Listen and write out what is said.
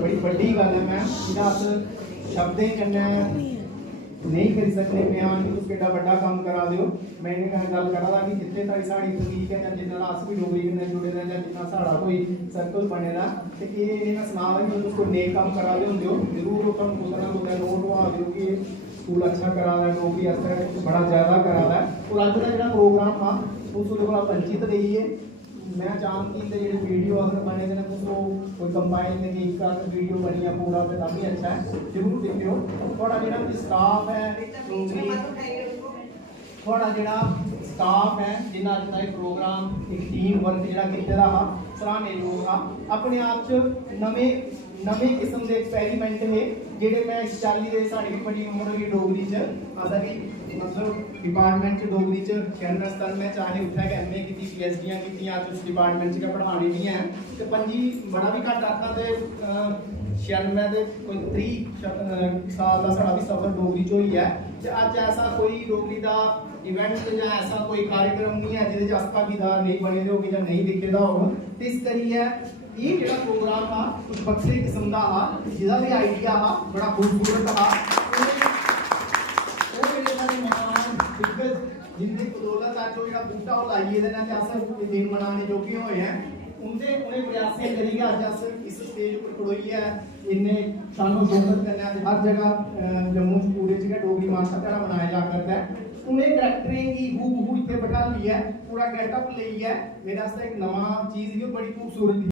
बड़ी बड़ी गल है मैम, इहदा अस शब्दें कन्नै नहीं करी सकते बयान कि तुस केड्डा बड्डा कम्म करा दे हो। मैं इन्हें कहा गल करा दा कि जित्थे तक साढ़ी तकनीक है जां जिन्ना अस भी डोगरी कन्नै जुड़े दे जां जिन्ना साढ़ा कोई सर्कल बने दा ते इन्हें मैं सना दा कि तुस कोई नेक कम्म करा दे होंदे हो जरूर तुहानूं कुतै ना कुतै नोट होआ दे हो कि स्कूल अच्छा करा दा है, डोगरी आस्तै बड़ा ज़्यादा करा दा है। और अज दा जेह्ड़ा प्रोग्राम हा उस ओह्दे कोला वंचित रहिए। मैं चाहूँ कि जेह्ड़े वीडियो अगर बने दे तुस कोई कंबाइन एक वीडियो बनी है पूरा ते तां भी अच्छा है, जरूर दिक्खियो। थोड़ा जेह्ड़ा स्टाफ है थोड़ा जेह्ड़ा स्टाफ है जिन्ना अज दा प्रोग्राम एक टीम वर्क जेह्ड़ा कीते दा हा सराहनेयोग हा। अपने आप च नवे किस्म के एक्सपेरीमेंट हे जेह्ड़े मैं इस चाल्ली दे साढ़ी भी बड़ी उम्र होई डोगरी च असा भी मतलब डिपार्टमेंट च डोगरी च कैनवस तक मैं चाहे उत्थै गै MA कीती PhDयां कीतियां अज उस डिपार्टमेंट च गै पढ़ाने भी हैं ते पंजी बड़ा भी घट्ट आखां ते 96 दे कोई 30 साल का साढ़ा भी सफर डोगरी च होई है ते अज ऐसा कोई डोगरी दा इवेंट या ऐसा कोई कार्यक्रम नहीं है जिहदे च अस भागीदार नहीं बने दे होगे जां नहीं दिक्खे दा होग। ते इस करियै ये जेह्ड़ा प्रोग्राम हा कुछ बक्खरे किस्म दा हा जिहदा भी आइडिया हा बड़ा खूबसूरत हा। ओह जेह्ड़े साढ़े महान दिग्गज जिंदी बदौलत अज ओह जेह्ड़ा बूटा ओह लाइए दे ने ते अस दिन मनाने जोगे होए हैं उंदे उ'नें प्रयासें करियै अज अस इस स्टेज पर खड़ोइयै इन्ने शानो शौकत कन्नै हर जगह जम्मू च पूरे च गै डोगरी मानसा ध्याड़ा मनाया जा करदा है। उन्हें करैक्टरें गी हूबहू इत्थे बैठा लिया पूरा गेटअप लेइयै मेरे आस्तै एक नवा चीज ही बड़ी खूबसूरत